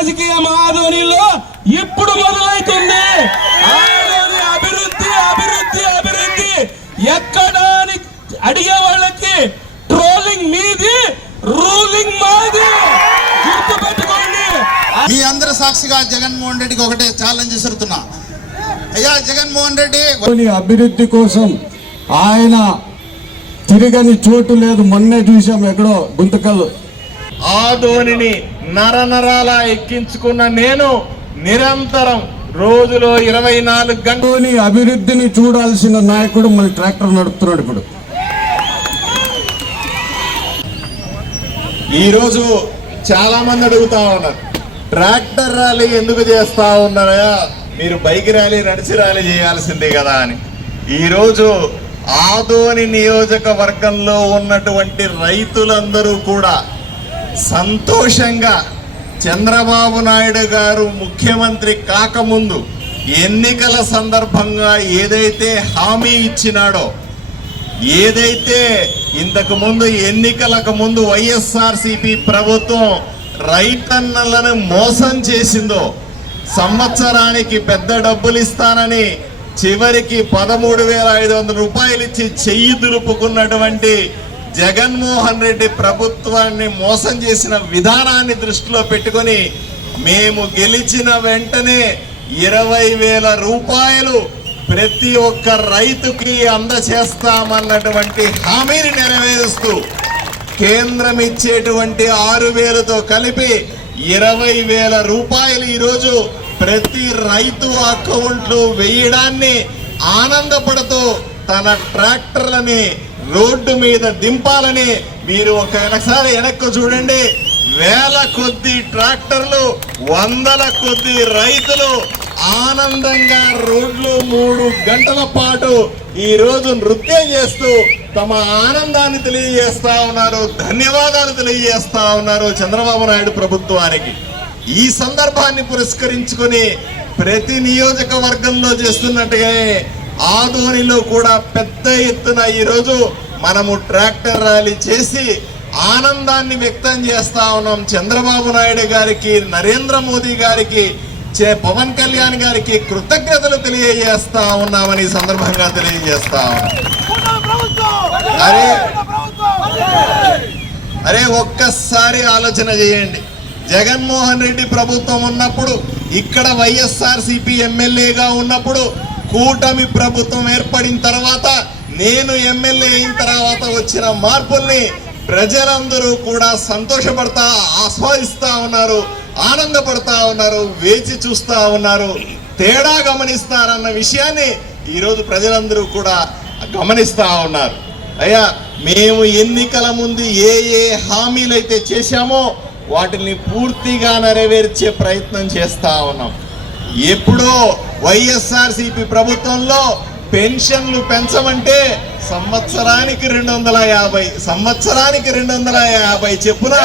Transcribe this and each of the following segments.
రాజకీయం ఆధోనిలో ఇప్పుడు మొదలవుతుంది. ఆదోని అభివృద్ధి అభివృద్ధి అభివృద్ధి. ఎక్కడా అడిగే వాళ్ళకి ట్రోలింగ్ మీది రూలింగ్ మాది. గుర్తుపెట్టుకోండి. మీ అందరి సాక్షిగా జగన్మోహన్ రెడ్డికి ఒకటే ఛాలెంజ్ విసురుతున్నా అయ్యా జగన్మోహన్ రెడ్డి అభివృద్ధి కోసం ఆయన తిరగని చోటు లేదు. మొన్నే చూసాం ఎక్కడో గుంతకల్. ఆదోనిని నరనరాల ఎక్కించుకున్న నేను నిరంతరం రోజులో ఇరవై నాలుగు గంటలు అభివృద్ధిని చూడాల్సిన నాయకుడు మన ట్రాక్టర్ నడుపుతున్నాడు ఇప్పుడు. ఈరోజు చాలా మంది అడుగుతా ఉన్నారు ట్రాక్టర్ ర్యాలీ ఎందుకు చేస్తా ఉన్నారా? మీరు బైక్ ర్యాలీ నడిచి ర్యాలీ చేయాల్సిందే కదా అని. ఈరోజు ఆదోని నియోజకవర్గంలో ఉన్నటువంటి రైతులందరూ కూడా సంతోషంగా చంద్రబాబు నాయుడు గారు ముఖ్యమంత్రి కాకముందు ఎన్నికల సందర్భంగా ఏదైతే హామీ ఇచ్చినాడో ఏదైతే ఇంతకు ముందు ఎన్నికలకు ముందు వైఎస్ఆర్సిపి ప్రభుత్వం రైతన్నలను మోసం చేసిందో సంవత్సరానికి పెద్ద డబ్బులు ఇస్తానని చివరికి పదమూడు వేల ఐదు వందల రూపాయలు ఇచ్చి చెయ్యి దులుపుకున్నటువంటి జగన్మోహన్ రెడ్డి ప్రభుత్వాన్ని మోసం చేసిన విధానాన్ని దృష్టిలో పెట్టుకొని మేము గెలిచిన వెంటనే ఇరవై వేల రూపాయలు ప్రతి ఒక్క రైతుకి అందచేస్తామన్నటువంటి హామీని నెరవేరుస్తూ కేంద్రం ఇచ్చేటువంటి ఆరు వేలతో కలిపి ఇరవై వేల రూపాయలు ఈరోజు ప్రతి రైతు అకౌంట్లో వేయడాన్ని ఆనందపడుతూ తన ట్రాక్టర్లని రోడ్డు మీద దింపాలని మీరు ఒకసారి వెనక్కు చూడండి. వేల కొద్ది ట్రాక్టర్లు వందల కొద్ది రైతులు ఆనందంగా రోడ్లు మూడు గంటల పాటు ఈ రోజు నృత్యం చేస్తూ తమ ఆనందాన్ని తెలియజేస్తా ఉన్నారు ధన్యవాదాలు తెలియజేస్తా ఉన్నారు చంద్రబాబు నాయుడు ప్రభుత్వానికి. ఈ సందర్భాన్ని పురస్కరించుకొని ప్రతి నియోజకవర్గంలో చేస్తున్నట్టుగానే ఆదోనిలో కూడా పెద్ద ఎత్తున ఈరోజు మనము ట్రాక్టర్ ర్యాలీ చేసి ఆనందాన్ని వ్యక్తం చేస్తా ఉన్నాం. చంద్రబాబు నాయుడు గారికి నరేంద్ర మోదీ గారికి చే పవన్ కళ్యాణ్ గారికి కృతజ్ఞతలు తెలియజేస్తా ఉన్నామని సందర్భంగా తెలియజేస్తా ఉన్నాం. అరే అరే ఒక్కసారి ఆలోచన చేయండి. జగన్మోహన్ రెడ్డి ప్రభుత్వం ఉన్నప్పుడు ఇక్కడ వైఎస్ఆర్ సిపి ఎమ్మెల్యేగా ఉన్నప్పుడు కూటమి ప్రభుత్వం ఏర్పడిన తర్వాత నేను ఎమ్మెల్యే అయిన తర్వాత వచ్చిన మార్పుల్ని ప్రజలందరూ కూడా సంతోషపడతా ఆస్వాదిస్తా ఉన్నారు ఆనందపడతా ఉన్నారు వేచి చూస్తా ఉన్నారు. తేడా గమనిస్తారన్న విషయాన్ని ఈరోజు ప్రజలందరూ కూడా గమనిస్తా ఉన్నారు. అయ్యా మేము ఎన్నికల ముందు ఏ ఏ హామీలు అయితే చేశామో వాటిని పూర్తిగా నెరవేర్చే ప్రయత్నం చేస్తా ఉన్నాం. ఎప్పుడో వైఎస్ఆర్సిపి ప్రభుత్వంలో పెన్షన్లు పెంచమంటే సంవత్సరానికి రెండు వందల యాభై సంవత్సరానికి రెండు వందల యాభై చెప్పున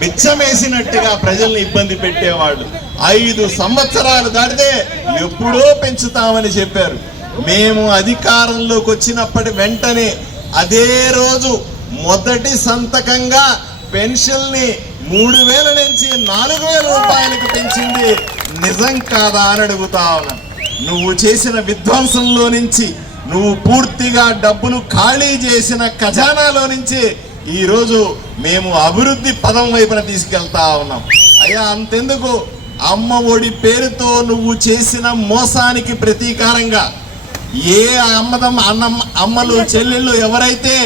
బిచ్చమేసినట్టుగా ప్రజల్ని ఇబ్బంది పెట్టేవాళ్ళు. ఐదు సంవత్సరాలు దాటితే ఎప్పుడో పెంచుతామని చెప్పారు. మేము అధికారంలోకి వచ్చినప్పటి వెంటనే అదే రోజు మొదటి సంతకంగా పెన్షన్ని మూడు వేల నుంచి నాలుగు వేల రూపాయలకు పెంచింది నిజం కాదా అని అడుగుతా ఉన్నాను. నువ్వు చేసిన విధ్వంసంలో నుంచి నువ్వు పూర్తిగా డబ్బును ఖాళీ చేసిన ఖజానాలో నుంచి ఈరోజు మేము అభివృద్ధి పదం వైపున తీసుకెళ్తా ఉన్నాం. అయ్యా అంతెందుకు? అమ్మ ఒడి పేరుతో నువ్వు చేసిన మోసానికి ప్రతీకారంగా ఏ అమ్మదమ్మ అన్నమ్మ అమ్మలు చెల్లెళ్ళు ఎవరైతే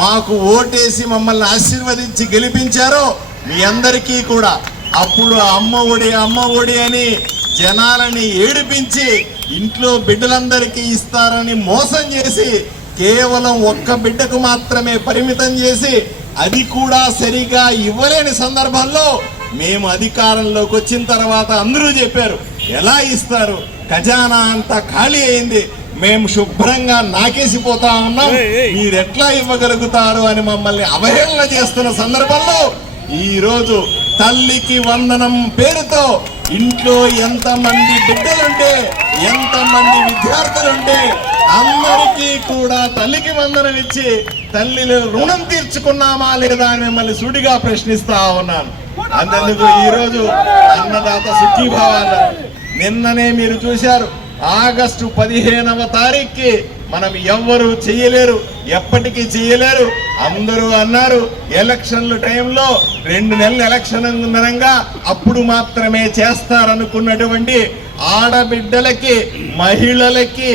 మాకు ఓటేసి మమ్మల్ని ఆశీర్వదించి గెలిపించారో మీ అందరికీ కూడా అప్పుడు అమ్మ ఒడి అమ్మ ఒడి అని జనాలని ఏడిపించి ఇంట్లో బిడ్డలందరికీ ఇస్తారని మోసం చేసి కేవలం ఒక్క బిడ్డకు మాత్రమే పరిమితం చేసి అది కూడా సరిగా ఇవ్వలేని సందర్భంలో మేము అధికారంలోకి వచ్చిన తర్వాత అందరూ చెప్పారు ఎలా ఇస్తారు? ఖజానా అంతా ఖాళీ అయింది. మేము శుభ్రంగా నాకేసిపోతా ఉన్నాం. మీరు ఎట్లా ఇవ్వగలుగుతారు? అని మమ్మల్ని అవహేళన చేస్తున్న సందర్భంలో ఈ రోజు తల్లికి వందనం పేరుతో ఇంట్లో ఎంత మంది బిడ్డలుంటే ఎంత మంది విద్యార్థులుంటే అందరికీ కూడా తల్లికి వందనం ఇచ్చి తల్లి రుణం తీర్చుకున్నామా లేదా అని మిమ్మల్ని సుడిగా ప్రశ్నిస్తా ఉన్నాను. అందుకు ఈరోజు అన్నదాత సుఖీభావ నిన్ననే మీరు చూశారు. ఆగస్టు పదిహేనవ తారీఖుకి మనం ఎవ్వరు చేయలేరు ఎప్పటికీ చేయలేరు. అందరూ అన్నారు ఎలక్షన్ల టైంలో రెండు నెలల ఎలక్షన్ ఉందనంగా అప్పుడు మాత్రమే చేస్తారనుకున్నటువంటి ఆడబిడ్డలకి మహిళలకి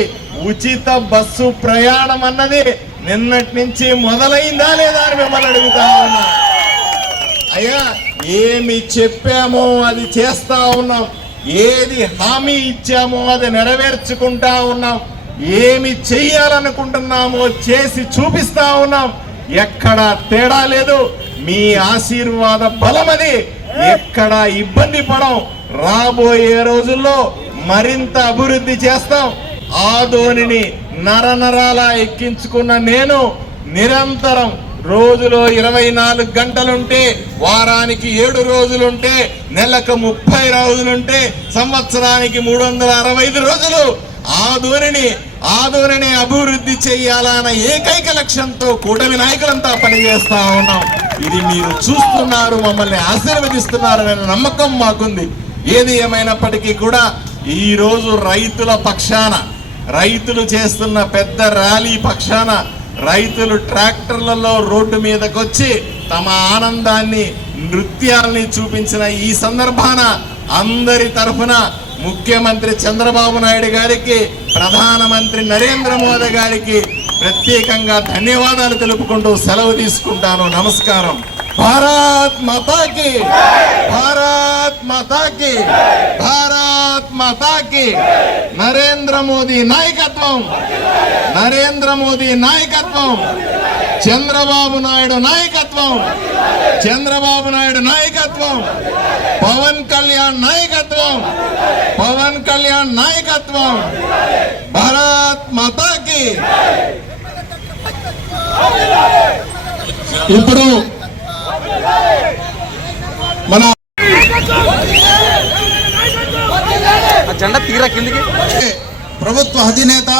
ఉచిత బస్సు ప్రయాణం అన్నది నిన్నటి నుంచి మొదలైందా లేదా అని మిమ్మల్ని అడుగుతా ఉన్నా. అయ్యా ఏమి చెప్పామో అది చేస్తా ఉన్నాం. ఏది హామీ ఇచ్చామో అది నెరవేర్చుకుంటా ఉన్నాం. ఏమి చేయాలనుకుంటున్నామో చేసి చూపిస్తా ఉన్నాం. ఎక్కడ తేడా లేదు. మీ ఆశీర్వాద బలమది. ఎక్కడ ఇబ్బంది పడం రాబోయే రోజుల్లో మరింత అభివృద్ధి చేస్తాం. ఆదోనిని నరనరాలా ఎక్కించుకున్న నేను నిరంతరం రోజులో ఇరవై నాలుగు గంటలుంటే వారానికి ఏడు రోజులుంటే నెలకు ముప్పై రోజులుంటే సంవత్సరానికి మూడు వందల అరవై ఐదు రోజులు ఆదోనిని ఆదోనిని అభివృద్ధి చేయాలనే ఏకైక లక్ష్యంతో కూటమి నాయకులంతా పనిచేస్తా ఉన్నాం. ఇది మీరు చూస్తున్నారు మమ్మల్ని ఆశీర్వదిస్తున్నారనే నమ్మకం మాకుంది. ఏది ఏమైనప్పటికీ కూడా ఈరోజు రైతుల పక్షాన రైతులు చేస్తున్న పెద్ద ర్యాలీ పక్షాన రైతులు ట్రాక్టర్లలో రోడ్డు మీదకొచ్చి తమ ఆనందాన్ని నృత్యాల్ని చూపించిన ఈ సందర్భాన అందరి తరఫున ముఖ్యమంత్రి చంద్రబాబు నాయుడు గారికి ప్రధానమంత్రి నరేంద్ర మోదీ గారికి ప్రత్యేకంగా ధన్యవాదాలు తెలుపుకుంటూ సెలవు తీసుకుంటాను. నమస్కారం. భారత్ మాతాకి. భారత్ మాతాకి. భారత్ మాతాకి. నరేంద్ర మోదీ నాయకత్వం. నరేంద్ర మోదీ నాయకత్వం. చంద్రబాబు నాయుడు నాయకత్వం. చంద్రబాబు నాయుడు నాయకత్వం. పవన్ కళ్యాణ్ నాయకత్వం. పవన్ కళ్యాణ్ నాయకత్వం. భారత్ మాతాకి. ఇప్పుడు మన జెండా తీరా కిందికి? ప్రభుత్వ అధినేత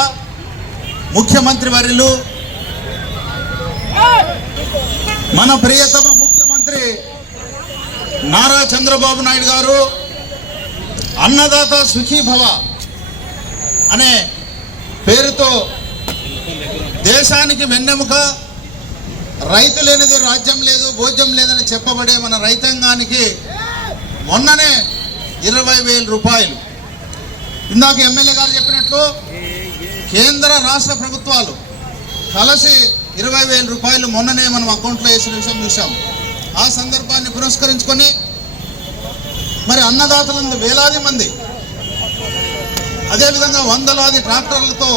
ముఖ్యమంత్రి వర్యులు మన ప్రియతమ ముఖ్యమంత్రి నారా చంద్రబాబు నాయుడు గారు అన్నదాత సుఖీభవ అనే పేరుతో దేశానికి వెన్నెముక రైతు లేనిది రాజ్యం లేదు భోజ్యం లేదని చెప్పబడే మన రైతాంగానికి మొన్ననే ఇరవై వేల రూపాయలు. ఇందాక ఎమ్మెల్యే గారు చెప్పినట్లు కేంద్ర రాష్ట్ర ప్రభుత్వాలు కలిసి ఇరవై వేల రూపాయలు మొన్ననే మనం అకౌంట్లో వేసిన విషయం చూసాం ఆ సందర్భాన్ని పురస్కరించుకొని మరి అన్నదాతలందు వేలాది మంది అదేవిధంగా వందలాది ట్రాక్టర్లతో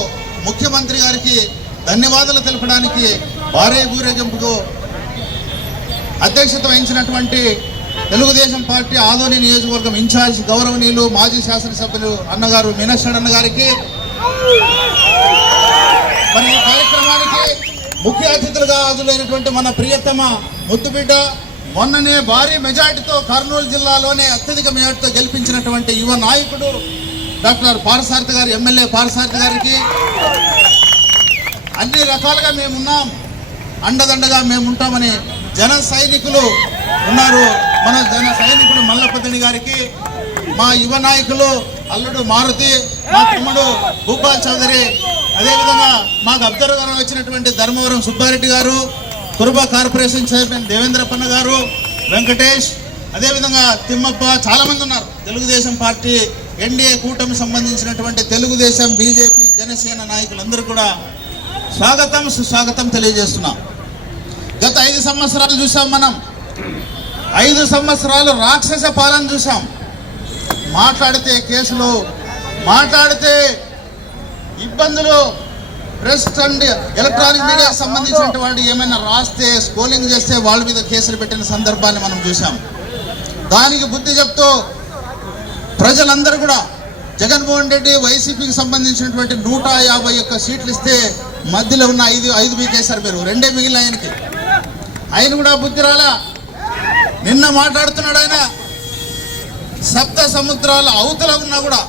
ముఖ్యమంత్రి గారికి ధన్యవాదాలు తెలపడానికి భారీ ఊరేగింపుకు అధ్యక్షత వహించినటువంటి తెలుగుదేశం పార్టీ ఆదోని నియోజకవర్గం ఇన్ఛార్జ్ గౌరవనీయులు మాజీ శాసనసభ్యులు అన్నగారు మీనాక్షి అన్న గారికి మరి ఈ కార్యక్రమానికి ముఖ్య అతిథులుగా హాజరైనటువంటి మన ప్రియతమ ముద్దుబిడ్డ మొన్ననే భారీ మెజార్టీతో కర్నూలు జిల్లాలోనే అత్యధిక మెజార్టీతో గెలిపించినటువంటి యువ నాయకుడు డాక్టర్ పారసారథి గారు ఎమ్మెల్యే పారసారథి గారికి. అన్ని రకాలుగా మేమున్నాం. అండదండగా మేము ఉంటామని జన సైనికులు ఉన్నారు. మన జన సైనికుడు మల్లపతిని గారికి మా యువ నాయకులు అల్లుడు మారుతి మా తమ్ముడు భూపాల్ చౌదరి అదేవిధంగా మాకు అబ్జర్వర్గా వచ్చినటువంటి ధర్మవరం సుబ్బారెడ్డి గారు కురుబ కార్పొరేషన్ చైర్మన్ దేవేంద్రపన్న గారు వెంకటేష్ అదేవిధంగా తిమ్మప్ప చాలామంది ఉన్నారు. తెలుగుదేశం పార్టీ ఎన్డీఏ కూటమి సంబంధించినటువంటి తెలుగుదేశం బీజేపీ జనసేన నాయకులందరూ కూడా స్వాగతం సుస్వాగతం తెలియజేస్తున్నాం. గత ఐదు సంవత్సరాలు చూసాం మనం. ఐదు సంవత్సరాలు రాక్షస పాలన చూసాం. మాట్లాడితే కేసులు మాట్లాడితే ఇబ్బందులు ప్రెస్ అండ్ ఎలక్ట్రానిక్ మీడియాకి సంబంధించినటువంటి వాళ్ళు ఏమైనా రాస్తే స్కోలింగ్ చేస్తే వాళ్ళ మీద కేసులు పెట్టిన సందర్భాన్ని మనం చూసాం దానికి బుద్ధి చెప్తూ ప్రజలందరూ కూడా జగన్మోహన్ రెడ్డి వైసీపీకి సంబంధించినటువంటి నూట యాభై ఒక్క సీట్లు ఇస్తే మధ్యలో ఉన్న ఐదు ఐదు మీకేశారు మీరు రెండే మిగిలిన ఆయనకి. ఆయన కూడా బుద్ధి రాలా? నిన్న మాట్లాడుతున్నాడు ఆయన. సప్త సముద్రాల అవతల ఉన్నా కూడా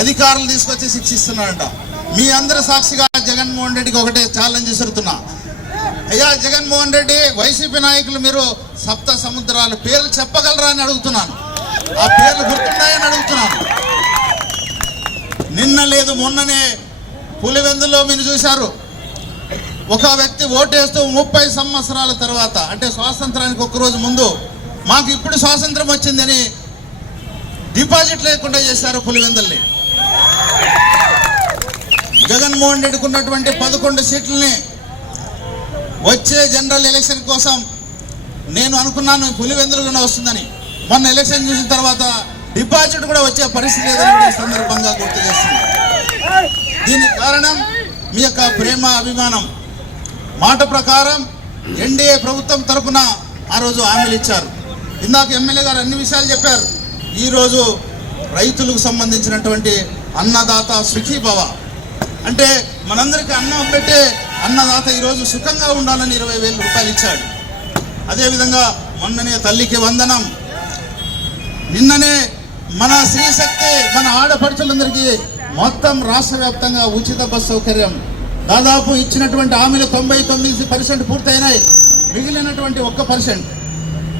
అధికారులు తీసుకొచ్చి శిక్షిస్తున్నారంట మీ అందరి సాక్షిగా జగన్మోహన్ రెడ్డికి ఒకటే ఛాలెంజ్ విసురుతున్నా. అయ్యా జగన్మోహన్ రెడ్డి వైసీపీ నాయకులు మీరు సప్త సముద్రాల పేర్లు చెప్పగలరా అని అడుగుతున్నాను. ఆ పేర్లు గుర్తున్నాయని అడుగుతున్నాను. నిన్న లేదు మొన్ననే పులివెందులో మీరు చూశారు. ఒక వ్యక్తి ఓటేస్తూ ముప్పై సంవత్సరాల తర్వాత అంటే స్వాతంత్రానికి ఒకరోజు ముందు మాకు ఇప్పుడు స్వాతంత్రం వచ్చిందని డిపాజిట్ లేకుండా చేశారు పులివెందుల్ని. జగన్మోహన్ రెడ్డికి ఉన్నటువంటి పదకొండు సీట్లని వచ్చే జనరల్ ఎలక్షన్ కోసం నేను అనుకున్నాను పులివెందులుగానే వస్తుందని. మొన్న ఎలక్షన్ చూసిన తర్వాత డిపాజిట్ కూడా వచ్చే పరిస్థితి లేదని సందర్భంగా గుర్తు చేస్తున్నాను దీనికి కారణం మీ యొక్క ప్రేమ అభిమానం. మాట ప్రకారం ఎన్డీఏ ప్రభుత్వం తరఫున ఆ రోజు హామీలు ఇచ్చారు. ఇందాక ఎమ్మెల్యే గారు అన్ని విషయాలు చెప్పారు. ఈరోజు రైతులకు సంబంధించినటువంటి అన్నదాత సుఖీభవ అంటే మనందరికీ అన్నం పెట్టే అన్నదాత ఈరోజు సుఖంగా ఉండాలని ఇరవై వేల రూపాయలు ఇచ్చాడు. అదేవిధంగా మొన్ననే తల్లికి వందనం. నిన్ననే మన శ్రీశక్తి మన ఆడపడుచులందరికీ మొత్తం రాష్ట్ర వ్యాప్తంగా ఉచిత బస్ సౌకర్యం. దాదాపు ఇచ్చినటువంటి హామీలు తొంభై తొమ్మిది పర్సెంట్ పూర్తయినాయి. మిగిలినటువంటి ఒక్క పర్సెంట్.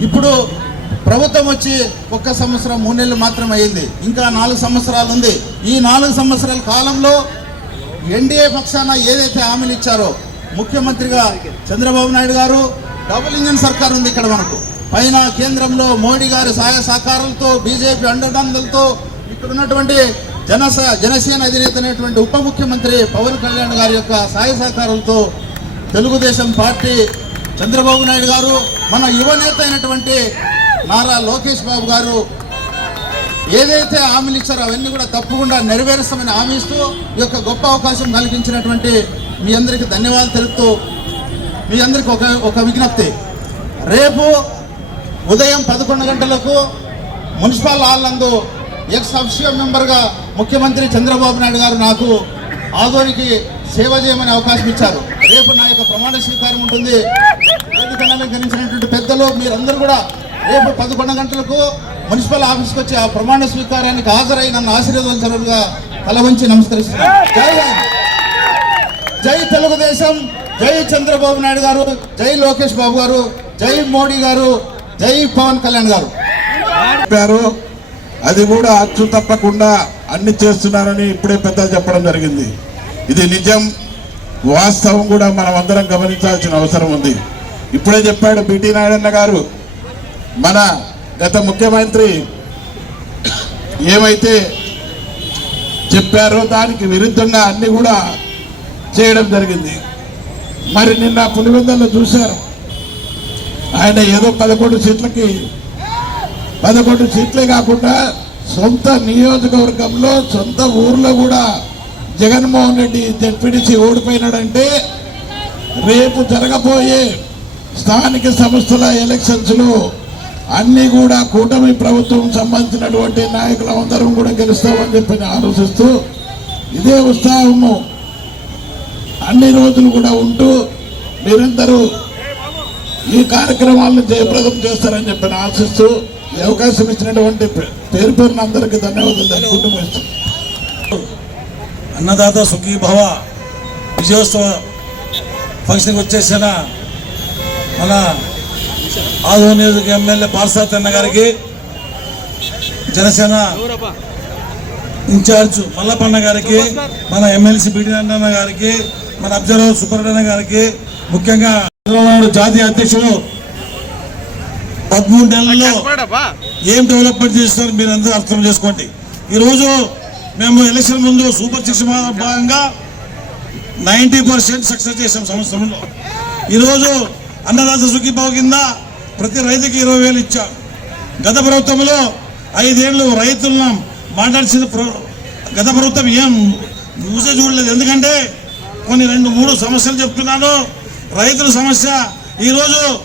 ఇప్పుడు ప్రభుత్వం వచ్చి ఒక్క సంవత్సరం మూడు నెలలు మాత్రం అయింది. ఇంకా నాలుగు సంవత్సరాలు ఉంది. ఈ నాలుగు సంవత్సరాల కాలంలో ఎన్డీఏ పక్షాన ఏదైతే హామీలు ఇచ్చారో ముఖ్యమంత్రిగా చంద్రబాబు నాయుడు గారు డబుల్ ఇంజన్ సర్కార్ ఉంది ఇక్కడ మనకు. పైన కేంద్రంలో మోడీ గారి సహాయ సహకారాలతో బీజేపీ అండదండలతో ఇక్కడ ఉన్నటువంటి జనస జనసేన అధినేత అనేటువంటి ఉప ముఖ్యమంత్రి పవన్ కళ్యాణ్ గారి యొక్క సహాయ సహకారాలతో తెలుగుదేశం పార్టీ చంద్రబాబు నాయుడు గారు మన యువ నేత అయినటువంటి నారా లోకేష్ బాబు గారు ఏదైతే హామీలు ఇచ్చారో అవన్నీ కూడా తప్పకుండా నెరవేరుస్తామని హామీ ఇస్తూ ఈ యొక్క గొప్ప అవకాశం కలిగించినటువంటి మీ అందరికీ ధన్యవాదాలు తెలుపుతూ మీ అందరికి ఒక ఒక విజ్ఞప్తి. రేపు ఉదయం పదకొండు గంటలకు మున్సిపల్ హాల్ నందు ఎక్స్ అఫ్షియో మెంబర్గా ముఖ్యమంత్రి చంద్రబాబు నాయుడు గారు నాకు ఆదోనికి సేవ చేయమని అవకాశం ఇచ్చారు. రేపు నా యొక్క ప్రమాణ స్వీకారం ఉంటుంది. వేదికను గణించినటువంటి పెద్దలు మీరందరూ కూడా రేపు పదకొండు గంటలకు మున్సిపల్ ఆఫీస్కి వచ్చి ఆ ప్రమాణ స్వీకారానికి హాజరై నన్ను ఆశీర్వదించారుగా తల వంచి నమస్కరిస్తున్నాను జై జై తెలుగుదేశం. జై చంద్రబాబు నాయుడు గారు. జై లోకేష్ బాబు గారు. జై మోడీ గారు. జై పవన్ కళ్యాణ్ గారు. చెప్పారు అది కూడా అచ్చు తప్పకుండా అన్ని చేస్తున్నారని ఇప్పుడే పెద్దలు చెప్పడం జరిగింది. ఇది నిజం. వాస్తవం కూడా మనం అందరం గమనించాల్సిన అవసరం ఉంది. ఇప్పుడే చెప్పాడు బిటి నారాయణ గారు మన గత ముఖ్యమంత్రి ఏమైతే చెప్పారో దానికి విరుద్ధంగా అన్ని కూడా చేయడం జరిగింది. మరి నిన్న పులివెందల్లో చూశారు. ఆయన ఏదో పదకొండు సీట్లకి పదకొండు సీట్లే కాకుండా సొంత నియోజకవర్గంలో సొంత ఊర్లో కూడా జగన్మోహన్ రెడ్డి జడ్పీటీసీ ఓడిపోయినాడంటే రేపు జరగబోయే స్థానిక సంస్థల ఎలక్షన్స్లో అన్ని కూడా కూటమి ప్రభుత్వం సంబంధించినటువంటి నాయకులందరం కూడా గెలుస్తామని చెప్పి ఆలోచిస్తూ ఇదే ఉత్సాహము అన్ని రోజులు కూడా ఉంటూ మీరందరూ ఈ కార్యక్రమాలను జయప్రదం చేస్తారని చెప్పి ఆశిస్తూ ఈ అవకాశం ఇచ్చినటువంటి పేరు పేరున అందరికీ ధన్యవాదాలు తెలుపుకుంటూ అన్నదాత సుఖీ భవ విజయోత్సవ ఫంక్షన్కి వచ్చేసిన మన ఆదో నియోజక ఎమ్మెల్యే పార్సాతన్న గారికి జనసేన ఇన్ఛార్జ్ మల్లపన్న గారికి మన ఎమ్మెల్సీ బిడి అన్న గారికి మన అబ్జర్వర్ సుబ్రహ్మణ్య గారికి ముఖ్యంగా చంద్రబాబు జాతీయ అధ్యక్షుడు పదమూడు నెలల్లో ఏం డెవలప్మెంట్ చేస్తున్నారు మీరు అందరూ అర్థం చేసుకోండి. ఈరోజు మేము ఎలక్షన్ ముందు సూపర్ సిక్స్ భాగంగా నైంటీ పర్సెంట్ సక్సెస్ చేసాం సంవత్సరంలో. ఈరోజు అన్నదాత సుఖీభావ కింద ప్రతి రైతుకి ఇరవై వేలు ఇచ్చాం. గత ప్రభుత్వంలో ఐదేళ్ళు రైతులను మాట్లాడిన ప్ర- గత ప్రభుత్వం ఏం చూసే చూడలేదు. ఎందుకంటే కొన్ని రెండు మూడు సమస్యలు చెప్తున్నాను. రైతుల సమస్య. ఈరోజు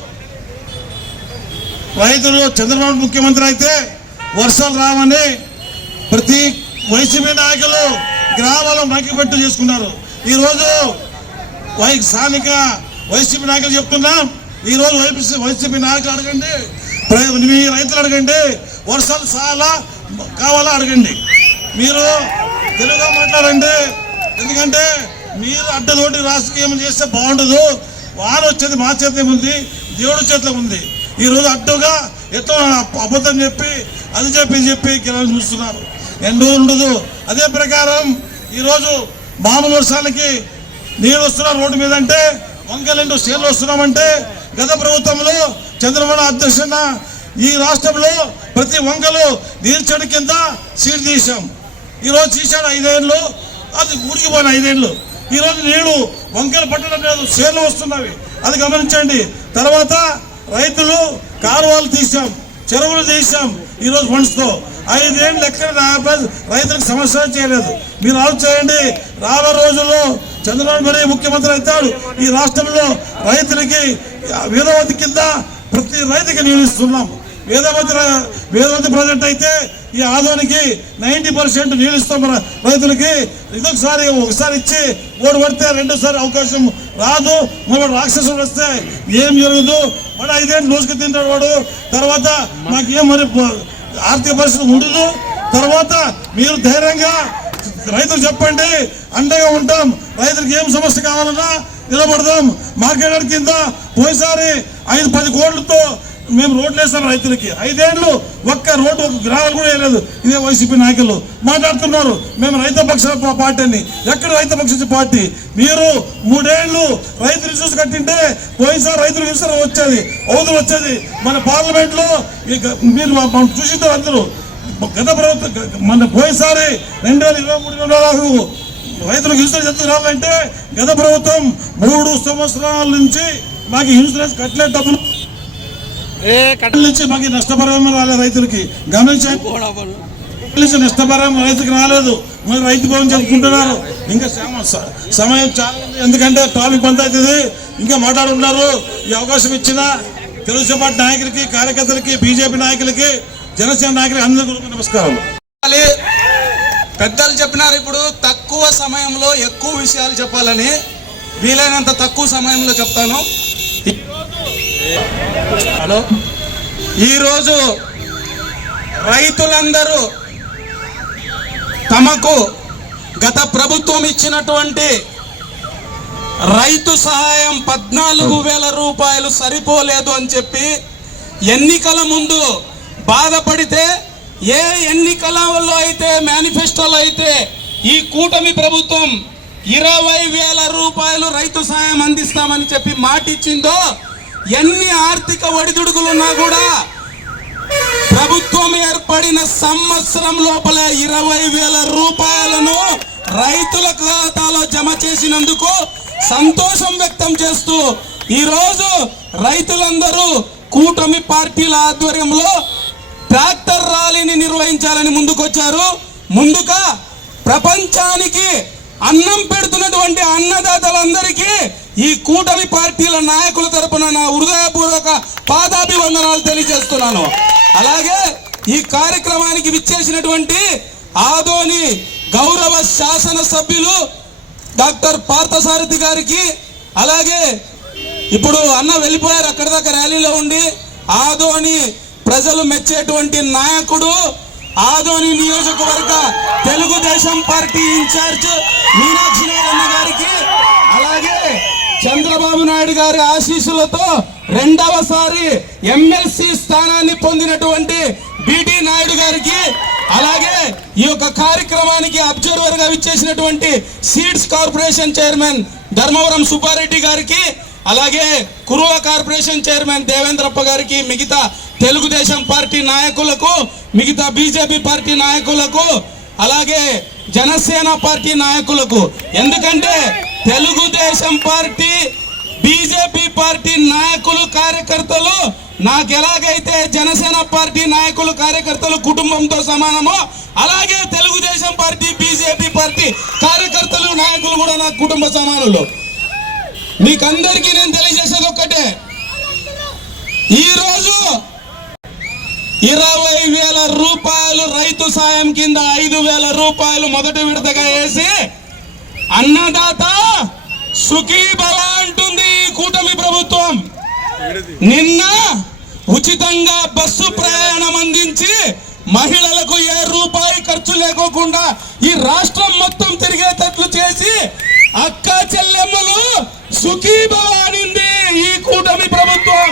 రైతులు చంద్రబాబు ముఖ్యమంత్రి అయితే వర్షాలు రావని ప్రతి వైసీపీ నాయకులు గ్రామాలను మగ్గిపెట్టు చేసుకున్నారు. ఈరోజు వై స్థానిక వైసీపీ నాయకులు చెప్తున్నాం ఈరోజు వైసీ వైసీపీ నాయకులు అడగండి మీ రైతులు అడగండి వర్షాలు చాలా కావాలా అడగండి. మీరు తెలుగుగా మాట్లాడండి. ఎందుకంటే మీరు అడ్డతోటి రాజకీయం చేస్తే బాగుండదు. వారు వచ్చేది మా చేతి ఉంది దేవుడి చేతిలో ఉంది. ఈరోజు అడ్డుగా ఎట్లా అబద్ధం చెప్పి అది చెప్పి చెప్పి కిరాలు చూస్తున్నారు. ఎన్ని రోజులు ఉండదు. అదే ప్రకారం ఈరోజు మామూలు వర్షాలకి నీళ్ళు వస్తున్నారు రోడ్డు మీద అంటే వంకలెండు సేలు వస్తున్నామంటే గత ప్రభుత్వంలో చంద్రబాబు అధ్యక్షన ఈ రాష్ట్రంలో ప్రతి వంకలు నీరు కింద సీడ్ తీసాం ఈరోజు తీశాడు ఐదేళ్ళు అది ఊరికిపోయిన ఐదేళ్ళు. ఈరోజు నీళ్ళు వంకలు పట్టడం లేదు సేలు వస్తున్నవి. అది గమనించండి. తర్వాత రైతులు కాలువలు తీసాం చెరువులు తీసాం ఈరోజు ఫండ్స్తో ఐదేళ్ళు ఎక్కడ రైతులకు సమస్య చేయలేదు. మీరు ఆలోచించండి. రాబోయే రోజుల్లో చంద్రబాబు మరి ముఖ్యమంత్రి అవుతాడు. ఈ రాష్ట్రంలో రైతులకి వేదవతి కింద ప్రతి రైతుకి నీళ్ళు వేదవతి వేదవతి ప్రాజెక్ట్ అయితే ఈ ఆదోనికి నైంటీ పర్సెంట్ నీళ్ళు ఇస్తాం మన రైతులకి. ఇదొకసారి ఒకసారి ఇచ్చి ఓడి పడితే రెండోసారి అవకాశం రాదు. మన రాక్షసుడు వస్తే ఏం జరగదు. వాడు ఐదేళ్ళు రోజుకి తింటాడు వాడు. తర్వాత మాకేం మరి ఆర్థిక పరిస్థితి ఉండదు. తర్వాత మీరు ధైర్యంగా రైతులు చెప్పండి. అండగా ఉంటాం. రైతులకు ఏం సమస్య కావాలన్నా నిలబడదాం. మార్కెట్ కింద పోయిసారి ఐదు పది కోట్లతో మేము రోడ్లు వేస్తాం రైతులకి. ఐదేళ్ళు ఒక్క రోడ్డు ఒక గ్రామాలు కూడా వేయలేదు. ఇదే వైసీపీ నాయకులు మాట్లాడుతున్నారు. మేము రైతు పక్ష పార్టీ అని ఎక్కడ రైతు పక్ష పార్టీ? మీరు మూడేళ్ళు రైతులు చూసి కట్టింటే పోయినసారి రైతులు చూసారు వచ్చేది అవుతులు వచ్చేది. మన పార్లమెంట్లో మీరు మనం చూసింటారు అందరూ. గత ప్రభుత్వం మన పోయినసారి రెండు వేల ఇరవై మూడు రెండు నాలుగు రైతులకు ఇన్సూరెన్స్ ఎంత రావాలంటే గత ప్రభుత్వం మూడు సంవత్సరాల నుంచి మాకు ఇన్సూరెన్స్ కట్టలే డబ్బులు నుంచి మాకు నష్టపరమైన రాలేదు రైతులకి. గమనించి నుంచి రైతుకి రాలేదు. మరి రైతు భవన్ చెప్పుకుంటున్నారు. ఇంకా సమయం చాలా ఎందుకంటే టాపిక్ అంతా అవుతుంది. ఇంకా మాట్లాడుతున్నారు ఈ అవకాశం ఇచ్చిన తెలుగుదేశం పార్టీ నాయకులకి కార్యకర్తలకి బీజేపీ నాయకులకి జనసేన నాయకులకి అందరికీ నమస్కారం. పెద్దలు చెప్పినారు ఇప్పుడు తక్కువ సమయంలో ఎక్కువ విషయాలు చెప్పాలని వీలైనంత తక్కువ సమయంలో చెప్తాను. హలో. ఈరోజు రైతులందరూ తమకు గత ప్రభుత్వం ఇచ్చినటువంటి రైతు సహాయం పద్నాలుగు వేల రూపాయలు సరిపోలేదు అని చెప్పి ఎన్నికల ముందు బాధపడితే ఏ ఎన్నికలలో అయితే మేనిఫెస్టోలో అయితే ఈ కూటమి ప్రభుత్వం ఇరవై వేల రూపాయలు రైతు సాయం అందిస్తామని చెప్పి మాటిచ్చిందో ఎన్ని ఆర్థిక ఒడిదుడుకులున్నా కూడా ప్రభుత్వం ఏర్పడిన సంవత్సరం లోపల ఇరవై వేల రూపాయలను రైతుల ఖాతాలో జమ చేసినందుకు సంతోషం వ్యక్తం చేస్తూ ఈరోజు రైతులందరూ కూటమి పార్టీల ఆధ్వర్యంలో ట్రాక్టర్ ర్యాలీని నిర్వహించాలని ముందుకొచ్చారు. ముందుగా ప్రపంచానికి అన్నం పెడుతున్నటువంటి అన్నదాతలందరికీ ఈ కూటమి పార్టీల నాయకుల తరపున నా హృదయపూర్వక పాదాభివందనాలు తెలియజేస్తున్నాను. అలాగే ఈ కార్యక్రమానికి విచ్చేసినటువంటి ఆదోని గౌరవ శాసన సభ్యులు డాక్టర్ పార్థసారథి గారికి అలాగే ఇప్పుడు అన్న వెళ్ళిపోయారు అక్కడి దాకా ర్యాలీలో ఉండి ఆదోని ప్రజలు మెచ్చేటువంటి నాయకుడు ఆదోని నియోజకవర్గ తెలుగుదేశం పార్టీ ఇన్ఛార్జ్ మీనాక్షి నాయుడు గారికి అలాగే చంద్రబాబు నాయుడు గారి ఆశీస్సులతో రెండవసారి ఎమ్మెల్సీ స్థానాన్ని పొందినటువంటి బిటి నాయుడు గారికి అలాగే ఈ యొక్క కార్యక్రమానికి అబ్జర్వర్గా విచ్చేసినటువంటి seeds corporation chairman Dharmavaram Subbareddy గారికి అలాగే కురువ కార్పొరేషన్ చైర్మన్ దేవేంద్రప్ప గారికి మిగతా తెలుగుదేశం పార్టీ నాయకులకు మిగతా బీజేపీ పార్టీ నాయకులకు అలాగే జనసేన పార్టీ నాయకులకు ఎందుకంటే తెలుగుదేశం పార్టీ బీజేపీ పార్టీ నాయకులు కార్యకర్తలు నాకు ఎలాగైతే జనసేన పార్టీ నాయకులు కార్యకర్తలు కుటుంబంతో సమానమో అలాగే తెలుగుదేశం పార్టీ బీజేపీ పార్టీ కార్యకర్తలు నాయకులు కూడా నాకు కుటుంబ సమానులు. మీకందరికీ నేను తెలియజేసేది ఒక్కటే. ఈరోజు ఇరవై వేల రూపాయలు రైతు సాయం కింద ఐదు వేల రూపాయలు మొదటి విడతగా వేసి అన్నదాత సుఖీ అంటుంది కూటమి ప్రభుత్వం. నిన్న ఉచితంగా బస్సు ప్రయాణం అందించి మహిళలకు ఏ రూపాయి ఖర్చు లేకోకుండా ఈ రాష్ట్రం మొత్తం తిరిగేటట్లు చేసి అక్క చెల్లె సుఖీభవ అనింది ఈ కూటమి ప్రభుత్వం.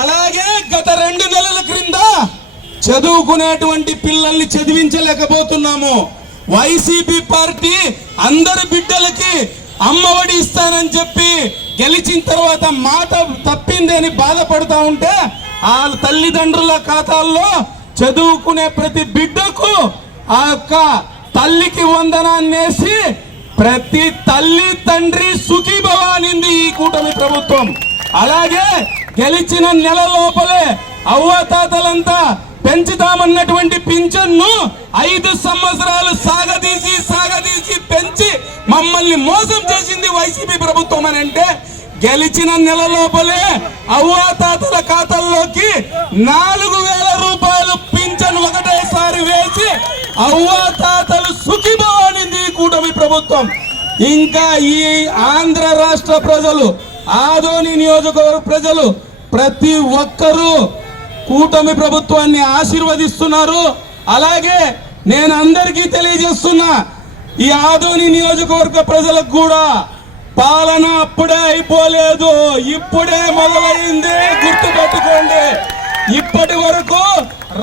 అలాగే గత రెండు నెలల క్రింద చదువుకునేటువంటి పిల్లల్ని చదివించలేకపోతున్నాము. వైసీపీ పార్టీ అందరి బిడ్డలకి అమ్మఒడి ఇస్తానని చెప్పి గెలిచిన తర్వాత మాట తప్పింది అని బాధపడుతూ ఉంటే ఆ తల్లిదండ్రుల ఖాతాల్లో చదువుకునే ప్రతి బిడ్డకు ఆ యొక్క తల్లికి వందనాన్నేసి ప్రతి తల్లి తండ్రి సుఖీభవ అనింది ఈ కూటమి ప్రభుత్వం. అలాగే గెలిచిన నెల లోపలే అవ్వతాతలంతా పెంచుతామన్నటువంటి పింఛన్ను ఐదు సంవత్సరాలు సాగదీసి సాగదీసి పెంచి మమ్మల్ని మోసం చేసింది వైసీపీ ప్రభుత్వం అని అంటే గెలిచిన నెల లోపలే అవ్వాతాతల ఖాతాల్లోకి నాలుగు వేల రూపాయలు పింఛన్ ఒకటేసారి వేసి అవ్వాతాతలు కూటమి ప్రభుత్వం. ఇంకా ఈ ఆంధ్ర రాష్ట్ర ప్రజలు ఆదోని నియోజకవర్గ ప్రజలు ప్రతి ఒక్కరూ కూటమి ప్రభుత్వాన్ని ఆశీర్వదిస్తున్నారు. అలాగే నేను అందరికీ తెలియజేస్తున్నా ఈ ఆదోని నియోజకవర్గ ప్రజలకు కూడా పాలన అప్పుడే అయిపోలేదు. ఇప్పుడే మొదలైంది. గుర్తుపెట్టుకోండి. ఇప్పటి వరకు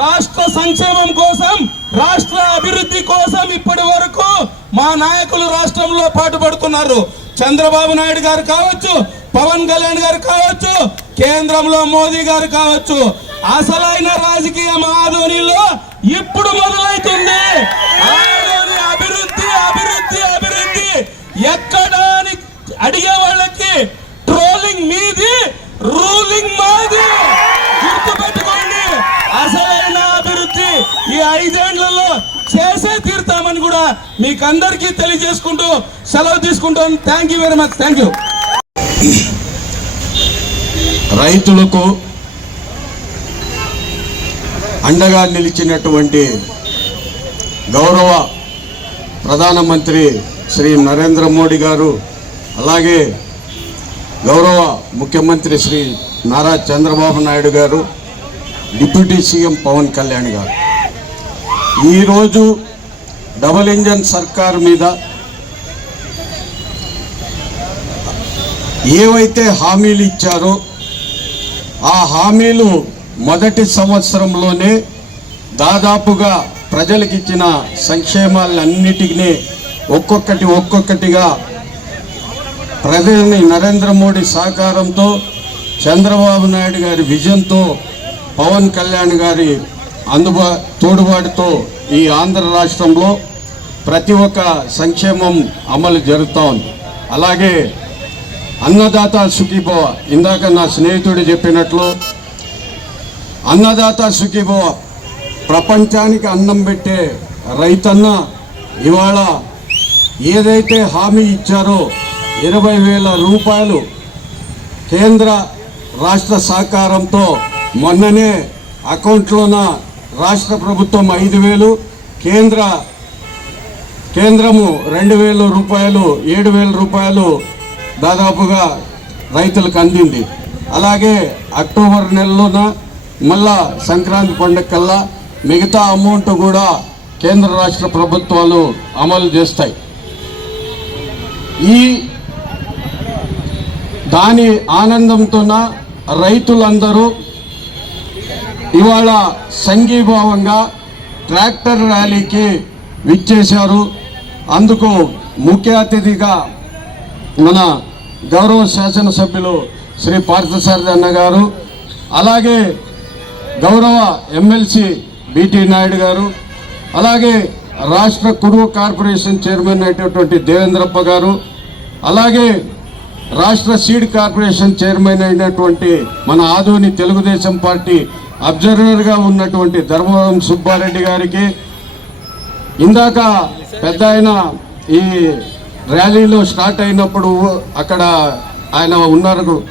రాష్ట్ర సంక్షేమం కోసం రాష్ట్ర అభివృద్ధి కోసం ఇప్పటి వరకు మా నాయకులు రాష్ట్రంలో పాటుపడుతున్నారు. చంద్రబాబు నాయుడు గారు కావచ్చు పవన్ కళ్యాణ్ గారు కావచ్చు కేంద్రంలో మోదీ గారు కావచ్చు. అసలైన రాజకీయ ఆధోనిలో ఇప్పుడు మొదలవుతుంది ఆదోని అభివృద్ధి అభివృద్ధి అభివృద్ధి ఎక్కడా అని అడిగే వాళ్ళకి ట్రోలింగ్ మీది రూలింగ్ మాది గుర్తు పెట్టుకోండి అసలైన అభివృద్ధి ఈ ఐదేళ్ళలో చేసే మీకందరికీ మీకు తెలియజేసుకుంటూ సెలవు తీసుకుంటాను thank you very much thank you రైతులకు అండగా నిలిచినటువంటి గౌరవ ప్రధానమంత్రి శ్రీ నరేంద్ర మోడీ గారు అలాగే గౌరవ ముఖ్యమంత్రి శ్రీ నారా చంద్రబాబు నాయుడు గారు డిప్యూటీ సీఎం పవన్ కళ్యాణ్ గారు. ఈరోజు డబుల్ ఇంజన్ సర్కార్ మీద ఏవైతే హామీలు ఇచ్చారో ఆ హామీలు మొదటి సంవత్సరంలోనే దాదాపుగా ప్రజలకు ఇచ్చిన సంక్షేమాలన్నిటినీ ఒక్కొక్కటి ఒక్కొక్కటిగా ప్రధాని నరేంద్ర మోడీ సహకారంతో చంద్రబాబు నాయుడు గారి విజన్తో పవన్ కళ్యాణ్ గారి అందుబా తోడుబాటుతో ఈ ఆంధ్ర రాష్ట్రంలో ప్రతి ఒక్క సంక్షేమం అమలు జరుగుతూ ఉంది. అలాగే అన్నదాత సుఖీభవ ఇందాక నా స్నేహితుడు చెప్పినట్లు అన్నదాత సుఖీభవ ప్రపంచానికి అన్నం పెట్టే రైతన్న ఇవాళ ఏదైతే హామీ ఇచ్చారో ఇరవై వేల రూపాయలు కేంద్ర రాష్ట్ర సహకారంతో మొన్ననే అకౌంట్లోన రాష్ట్ర ప్రభుత్వం ఐదు వేలు కేంద్ర కేంద్రము రెండు వేల రూపాయలు ఏడు వేల రూపాయలు దాదాపుగా రైతులకు అందింది. అలాగే అక్టోబర్ నెలలోన మళ్ళా సంక్రాంతి పండుగ కల్లా మిగతా అమౌంట్ కూడా కేంద్ర రాష్ట్ర ప్రభుత్వాలు అమలు చేస్తాయి. ఈ దాని ఆనందంతోన రైతులందరూ ఇవాళ సంఘీభావంగా ట్రాక్టర్ ర్యాలీకి విచ్చేశారు. అందుకు ముఖ్య అతిథిగా మన గౌరవ శాసనసభ్యులు శ్రీ పార్థసారథి అన్న గారు అలాగే గౌరవ ఎమ్మెల్సీ బిటి నాయుడు గారు అలాగే రాష్ట్ర కురువ కార్పొరేషన్ చైర్మన్ అయినటువంటి దేవేంద్రప్ప గారు అలాగే రాష్ట్ర సీడ్ కార్పొరేషన్ చైర్మన్ అయినటువంటి మన ఆధుని తెలుగుదేశం పార్టీ అబ్జర్వర్గా ఉన్నటువంటి ధర్మవరం సుబ్బారెడ్డి గారికి ఇందాక పెద్ద ఆయన ఈ ర్యాలీలో స్టార్ట్ అయినప్పుడు అక్కడ ఆయన ఉన్నారు.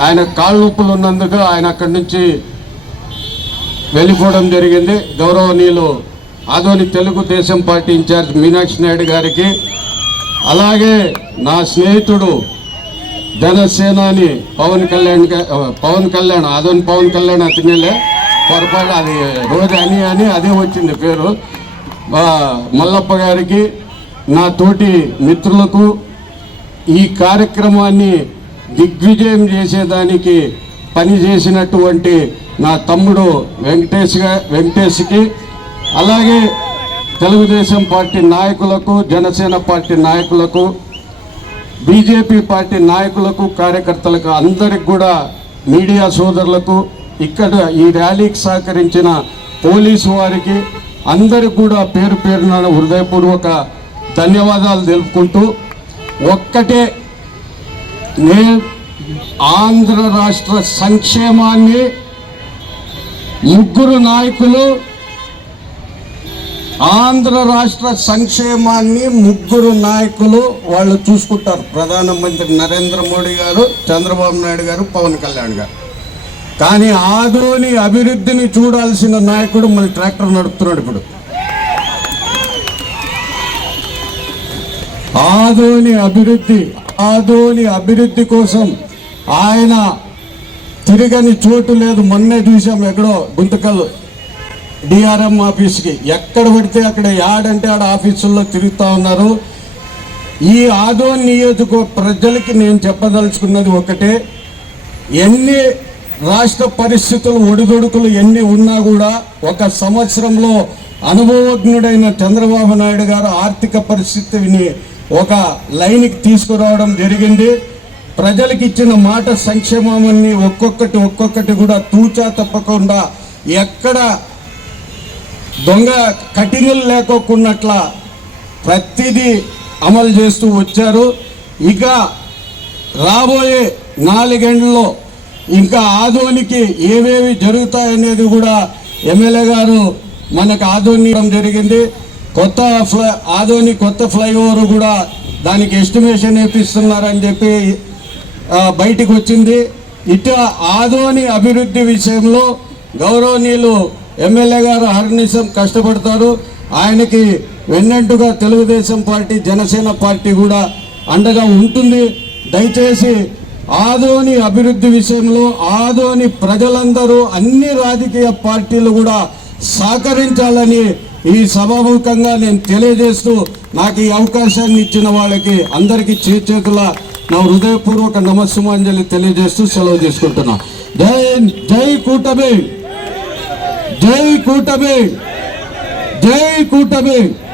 ఆయన కాళ్ళు నొప్పులు ఉన్నందుకు ఆయన అక్కడి నుంచి వెళ్ళిపోవడం జరిగింది. గౌరవనీయులు ఆదోని తెలుగుదేశం పార్టీ ఇన్ఛార్జ్ మీనాక్షి నాయుడు గారికి అలాగే నా స్నేహితుడు జనసేనాని పవన్ కళ్యాణ్ పవన్ కళ్యాణ్ ఆదోని పవన్ కళ్యాణ్ అతనిలే పొరపాటు అది రోజు అని అని అదే వచ్చింది పేరు. మల్లప్ప గారికి నా తోటి మిత్రులకు ఈ కార్యక్రమాన్ని దిగ్విజయం చేసేదానికి పనిచేసినటువంటి నా తమ్ముడు వెంకటేష్ వెంకటేష్కి అలాగే తెలుగుదేశం పార్టీ నాయకులకు జనసేన పార్టీ నాయకులకు బీజేపీ పార్టీ నాయకులకు కార్యకర్తలకు అందరికి కూడా మీడియా సోదరులకు ఇక్కడ ఈ ర్యాలీకి సహకరించిన పోలీసు వారికి అందరికి కూడా పేరు పేరున హృదయపూర్వక ధన్యవాదాలు తెలుపుకుంటూ ఒక్కటే నే ఆంధ్ర రాష్ట్ర సంక్షేమాన్ని ముగ్గురు నాయకులు ఆంధ్ర రాష్ట్ర సంక్షేమాన్ని ముగ్గురు నాయకులు వాళ్ళు చూసుకుంటారు. ప్రధానమంత్రి నరేంద్ర మోడీ గారు చంద్రబాబు నాయుడు గారు పవన్ కళ్యాణ్ గారు. కానీ ఆధుని అభివృద్ధిని చూడాల్సిన నాయకుడు మన ట్రాక్టర్ నడుపుతున్నాడు ఇప్పుడు. ఆధుని అభివృద్ధి ఆధుని అభివృద్ధి కోసం ఆయన తిరగని చోటు లేదు. మొన్నే చూసాం ఎక్కడో గుంతకల్ డిఆర్ఎం ఆఫీస్కి ఎక్కడ పడితే అక్కడ యాడంటే ఆడ ఆఫీసుల్లో తిరుగుతూ ఉన్నారు. ఈ ఆదో నియోజక ప్రజలకి నేను చెప్పదలుచుకున్నది ఒకటే ఎన్ని రాష్ట్ర పరిస్థితులు ఒడిదొడుకులు ఎన్ని ఉన్నా కూడా ఒక సంవత్సరంలో అనుభవజ్ఞుడైన చంద్రబాబు నాయుడు గారు ఆర్థిక పరిస్థితిని ఒక లైన్కి తీసుకురావడం జరిగింది. ప్రజలకు ఇచ్చిన మాట సంక్షేమాన్ని ఒక్కొక్కటి ఒక్కొక్కటి కూడా తూచా తప్పకుండా ఎక్కడ దొంగ కఠినలు లేకోకున్నట్ల ప్రతిదీ అమలు చేస్తూ వచ్చారు. ఇక రాబోయే నాలుగేళ్ళలో ఇంకా ఆదోనికి ఏవేవి జరుగుతాయనేది కూడా ఎమ్మెల్యే గారు మనకు ఆదోనియడం జరిగింది. కొత్త ఫ్లై ఆదోని కొత్త ఫ్లైఓవర్ కూడా దానికి ఎస్టిమేషన్ వేపిస్తున్నారని చెప్పి బయటికి వచ్చింది ఇటు ఆదోని అభివృద్ధి విషయంలో గౌరవనీయులు ఎమ్మెల్యే గారు హర్నిశం కష్టపడతారు ఆయనకి వెన్నెంటుగా తెలుగుదేశం పార్టీ జనసేన పార్టీ కూడా అండగా ఉంటుంది. దయచేసి ఆదోని అభివృద్ధి విషయంలో ఆదోని ప్రజలందరూ అన్ని రాజకీయ పార్టీలు కూడా సహకరించాలని ఈ సభాముఖంగా నేను తెలియజేస్తూ నాకు ఈ అవకాశాన్ని ఇచ్చిన వాళ్ళకి అందరికీ చేతుల నా హృదయపూర్వక నమస్సుమాంజలి తెలియజేస్తూ సెలవు తీసుకుంటున్నా జై జై కూటమి! జై కూటమి. జై కూటమి.